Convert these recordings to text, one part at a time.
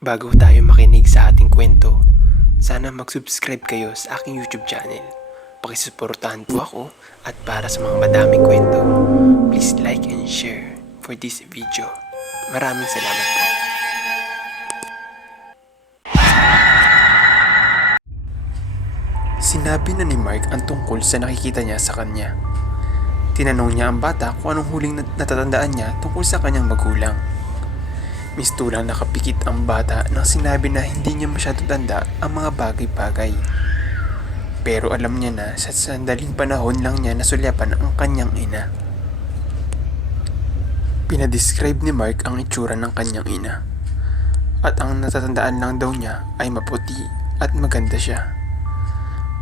Bago tayo makinig sa ating kwento, sana mag-subscribe kayo sa aking YouTube channel. Pakisuportahan po ako at para sa mga madaming kwento, please like and share for this video. Maraming salamat po. Sinabi na ni Mark ang tungkol sa nakikita niya sa kanya. Tinanong niya ang bata kung anong huling natatandaan niya tungkol sa kanyang magulang. Mistulang nakapikit ang bata nang sinabi na hindi niya masyado tanda ang mga bagay-bagay. Pero alam niya na sa sandaling panahon lang niya nasulyapan ang kanyang ina. Pinadescribe ni Mark ang itsura ng kanyang ina. At ang natatandaan lang daw niya ay maputi at maganda siya.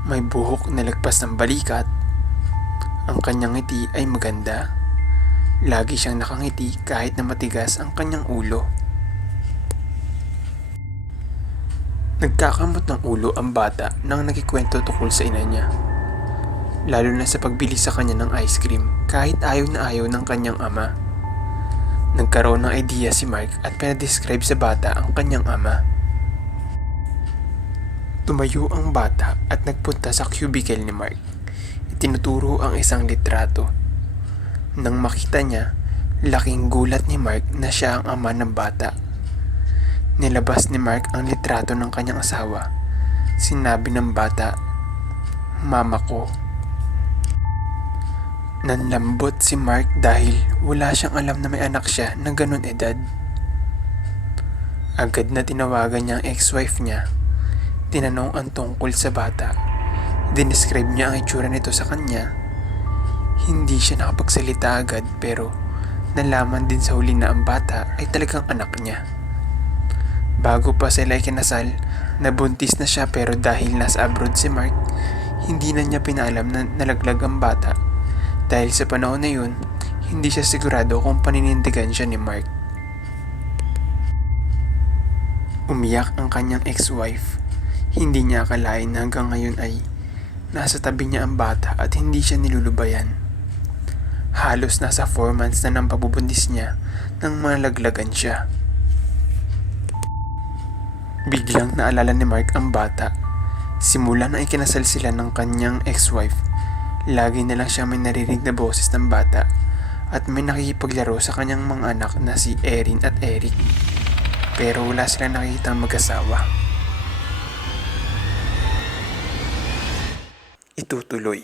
May buhok na lagpas ng balikat. Ang kanyang ngiti ay maganda. Lagi siyang nakangiti kahit na matigas ang kanyang ulo. Nagkakamot ng ulo ang bata nang nakikwento tungkol sa ina niya. Lalo na sa pagbili sa kanya ng ice cream kahit ayaw na ayaw ng kanyang ama. Nagkaroon ng idea si Mark at pinadescribe sa bata ang kanyang ama. Tumayo ang bata at nagpunta sa cubicle ni Mark. Itinuturo ang isang litrato. Nang makita niya, laking gulat ni Mark na siya ang ama ng bata. Nilabas ni Mark ang litrato ng kanyang asawa. Sinabi ng bata, "Mama ko." Nanlambot si Mark dahil wala siyang alam na may anak siya na ganun edad. Agad na tinawagan niya ang ex-wife niya. Tinanong ang tungkol sa bata. Dinescribe niya ang itsura nito sa kanya. Hindi siya nakapagsalita agad pero nalaman din sa huli na ang bata ay talagang anak niya. Bago pa sila ikinasal, nabuntis na siya pero dahil nasa abroad si Mark, hindi na niya pinaalam na nalaglag ang bata. Dahil sa panahon na yun, hindi siya sigurado kung paninindigan siya ni Mark. Umiyak ang kanyang ex-wife. Hindi niya akalain na hanggang ngayon ay nasa tabi niya ang bata at hindi siya nilulubayan. Halos nasa 4 months na ng pagbubuntis niya nang malaglagan siya. Biglang naalala ni Mark ang bata. Simula na ikinasal sila ng kanyang ex-wife, lagi na lang siya may naririnig na boses ng bata at may nakikipaglaro sa kanyang mga anak na si Erin at Eric. Pero wala silang nakikitang mag-asawa. Itutuloy.